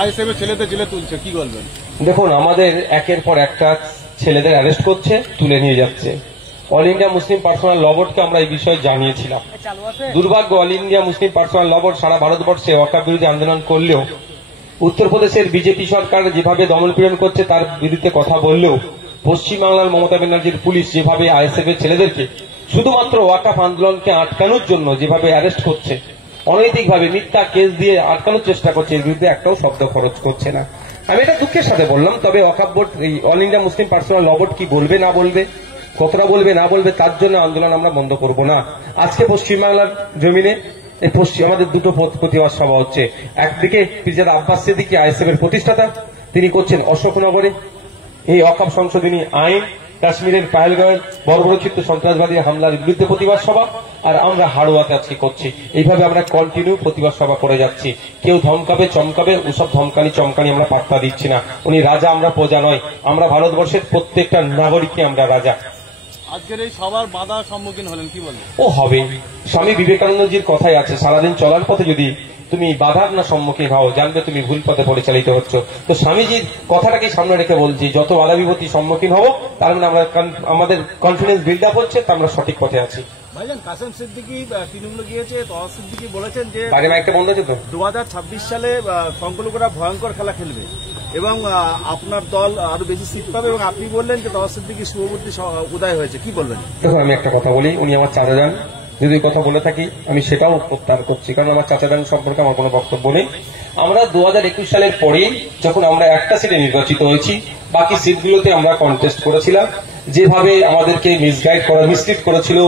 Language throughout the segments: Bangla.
আইএসএফ এর ছেলেদের জেলে তুলছে, কি বলবেন? দেখুন, আমাদের একের পর একটা ছেলেদের অ্যারেস্ট করছে, তুলে নিয়ে যাচ্ছে। অল ইন্ডিয়া মুসলিম পার্সোনাল ল বোর্ডকে আমরা এই বিষয়ে জানিয়েছিলাম। দুর্ভাগ্য, অল ইন্ডিয়া মুসলিম পার্সোনাল ল বোর্ড সারা ভারতবর্ষে ওয়াকফ বিরোধী আন্দোলন করলেও উত্তরপ্রদেশের বিজেপি সরকার যেভাবে দমনপীড়ন করছে তার বিরুদ্ধে কথা বললেও পশ্চিমবাংলার মমতা ব্যানার্জির পুলিশ যেভাবে আইএসএফ এর ছেলেদেরকে শুধুমাত্র ওয়াকফ আন্দোলনকে আটকানোর জন্য যেভাবে অ্যারেস্ট করছে, অনৈতিকভাবে মিথ্যা কেস দিয়ে আটকানোর চেষ্টা করছে, এর বিরুদ্ধে একটাও শব্দ খরচ করছে না। আমি এটা দুঃখের সাথে বললাম। তবে ওয়াকফ বোর্ড, এই অল ইন্ডিয়া মুসলিম পার্সোনাল ল বোর্ড কি বলবে না বলবে, কতটা বলবে না বলবে, তার জন্য আন্দোলন আমরা বন্ধ করব না। আজকে পশ্চিমবাংলার জমিনে আমাদের দুটো প্রতিবাদ সভা হচ্ছে। একদিকে পিরজাদা আব্বাস সিদ্দিকী আইএসএফ এর প্রতিষ্ঠাতা, তিনি করছেন অশোকনগরে এই ওয়াকফ সংশোধনী আইন, কাশ্মীরের পাহেলগাঁওয়ের বর্বরচিত্ত সন্ত্রাসবাদী হামলার বিরুদ্ধে প্রতিবাদ সভা, আর আমরা হাড়োয়াতে আজকে করছি। এইভাবে আমরা কন্টিনিউ প্রতিবাদ সভা করে যাচ্ছি। কেউ ধমকাবে চমকাবে, ওসব ধমকানি চমকানি আমরা পাত্তা দিচ্ছি না। উনি রাজা, আমরা প্রজা নয়। আমরা ভারতবর্ষের প্রত্যেকটা নাগরিককে আমরা রাজা। আজকের এই সবার বাধার সম্মুখীন হলেন, কি বলবেন? ও হবে, স্বামী বিবেকানন্দজির কথাই আছে, সারাদিন চলার পথে যদি তুমি বাধার না সম্মুখীন হও, জানবে তুমি ভুল পথে পরিচালিত হচ্ছ। তো স্বামীজির কথাটাকে সামনে রেখে বলছি, যত বাধা বিপত্তির সম্মুখীন হবো তার মানে আমরা আমাদের কনফিডেন্স বিল্ড আপ হচ্ছে, তা আমরা সঠিক পথে আছি। ভাইজান, কাসেম সিদ্দিকী তৃণমূলে গিয়েছে, তওয়াজ সিদ্দিকী বলেছেন যে আগে মাইকটা বন্ধ আছে তো, 2026 সালে সংখ্যালঘুরা ভয়ঙ্কর খেলা খেলবে এবং আপনার দল আরো বেশি সিট পাবে, এবং আপনি বললেন যে তওয়াজ সিদ্দিকী শুভবুদ্ধি উদয় হয়েছে, কি বলবেন? দেখুন, আমি একটা কথা বলি, উনি আমার চাচা যান, যদি কথা বলে থাকি আমি সেটাও প্রত্যাহার করছি, কারণ আমার চাচা যান সম্পর্কে আমার কোনো বক্তব্য নেই। আমরা 2021 সালের পরেই যখন আমরা একটা সিটে নির্বাচিত হয়েছি, বাকি সিটগুলোতে আমরা কন্টেস্ট করেছিলাম। যেভাবে আমাদেরকে মিসগাইড করা, মিসলিড করেছিল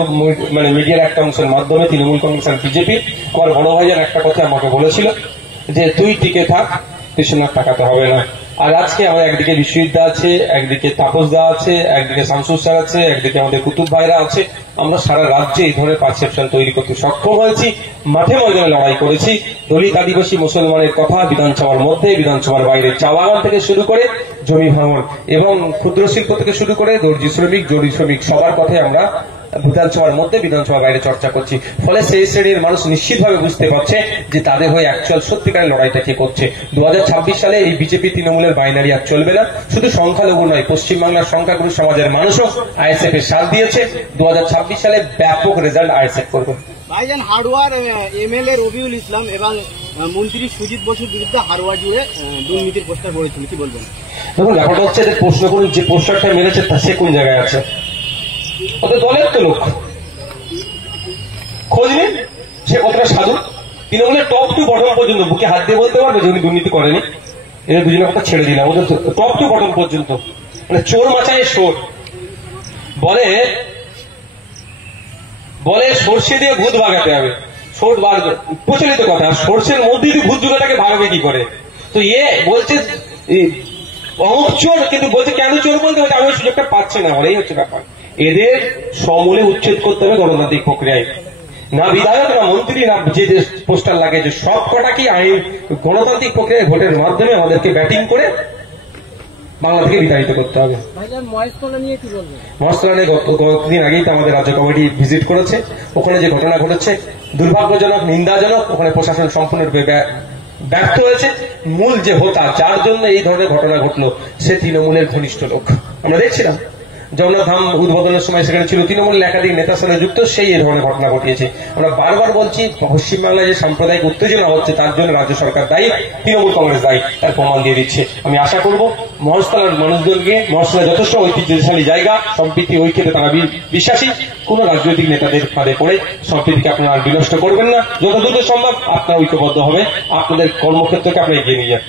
মানে মিডিয়ার একটা অংশের মাধ্যমে তৃণমূল কংগ্রেস আর বিজেপি, আমার বড় ভাইজান একটা কথা আমাকে বলেছিল যে তুই টিকে থাক, পেছনের টাকাতে হবে না। আর আজকে আমাদের একদিকে বিশ্ববিদ্যা আছে, একদিকে তাপসদা আছে, একদিকে শামসুর স্যার আছে, একদিকে আমাদের কুতুব ভাইরা আছে। আমরা সারা রাজ্যে এই ধরনের পারসেপশন তৈরি করতে সক্ষম হয়েছি, মাঠে ময়দানে লড়াই করেছি। দলিত, আদিবাসী, মুসলমানের কথা বিধানসভার মধ্যে, বিধানসভার বাইরে, চা বাগান থেকে শুরু করে জমি ভাঙন এবং ক্ষুদ্র শিল্প থেকে শুরু করে দর্জি শ্রমিক, জরি শ্রমিক, সবার কথাই আমরা বিধানসভার মধ্যে, বিধানসভার বাইরে চর্চা করছি। ফলে সেই শ্রেণীর মানুষ নিশ্চিতভাবে বুঝতে পারছে যে তাদের হয়ে অ্যাকচুয়াল সত্যিকারের লড়াইটা কে করছে। 2026 সালে এই বিজেপি তৃণমূলের বাইনারি আর চলবে না। শুধু সংখ্যালঘু নয়, পশ্চিমবাংলার সংখ্যাগুরু সমাজের মানুষও আইএসএফ এর সাথ দিয়েছে। 2026 সালে ব্যাপক রেজাল্ট আইএসএফ করবে। ভাইজান, হাড়োয়ার এমএলএ রবিউল ইসলাম এবং মন্ত্রী সুজিত বসুর বিরুদ্ধে হাড়োয়া জুড়ে দুর্নীতির পোস্টার পড়েছিল, কি বলবেন? দেখুন, ব্যাপারটা হচ্ছে যে প্রশ্ন করুন, যে পোস্টারটা মেরেছে তা সে কোন জায়গায় আছে? ওদের দলের তো লোক, খোঁজ নিন সে কতটা সাধু। তৃণমূলের টপ টু বটম পর্যন্ত বুকে হাত দিয়ে বলতে পারবে যে উনি দুর্নীতি করেনি। এদের দুজনের কথা ছেড়ে দিলাম, ওদের টপ টু বটম পর্যন্ত মানে চোর মাচায় সোর। বলে সর্ষে দিয়ে ভূত ভাগাতে হবে, প্রচলিত কথা। সর্ষের মধ্যে যদি ভূত জুগাটাকে ভাগাবে কি করে? তো বলছে অমুক চোর, কিন্তু বলছে কেন চোর বলতে বলছে আমি ওই সুযোগটা পাচ্ছি না, এই হচ্ছে ব্যাপার। এদের সমূলে উচ্ছেদ করতে হবে গণতান্ত্রিক প্রক্রিয়ায়। না বিধায়ক, না মন্ত্রী, না যে পোস্টার লাগে, যে সব কটা কি আইন গণতান্ত্রিক প্রক্রিয়ায় ভোটের মাধ্যমে আমাদেরকে ব্যাটিং করে বাংলা থেকে বিতাড়িত করতে হবে। মহেশতলা নিয়ে কতদিন আগেই তো আমাদের রাজ্য কমিটি ভিজিট করেছে। ওখানে যে ঘটনা ঘটেছে দুর্ভাগ্যজনক, নিন্দাজনক। ওখানে প্রশাসন সম্পূর্ণরূপে ব্যর্থ হয়েছে। মূল যে হোতা, যার জন্য এই ধরনের ঘটনা ঘটলো, সে তৃণমূলের ঘনিষ্ঠ লোক। আমরা দেখছিলাম জগন্নাথ ধাম উদ্বোধনের সময় সেখানে ছিল তৃণমূলের একাধিক নেতার সাথে যুক্ত, সেই এই ধরনের ঘটনা ঘটিয়েছে। আমরা বারবার বলছি, পশ্চিমবাংলায় যে সাম্প্রদায়িক উত্তেজনা হচ্ছে তার জন্য রাজ্য সরকার দায়ী, তৃণমূল কংগ্রেস দায়ী, তার প্রমাণ দিয়ে দিচ্ছে। আমি আশা করব মহেশতলার মানুষজনকে, মহেশতলা যথেষ্ট ঐতিহ্যশালী জায়গা, সম্প্রীতি ঐক্যতে তারা বিশ্বাসী। কোন রাজনৈতিক নেতাদের ফাঁদে পড়ে সম্প্রীতিকে আপনারা বিনষ্ট করবেন না। যত দ্রুত সম্ভব আপনারা ঐক্যবদ্ধ হবে, আপনাদের কর্মক্ষেত্রকে আপনারা এগিয়ে নিয়ে যান।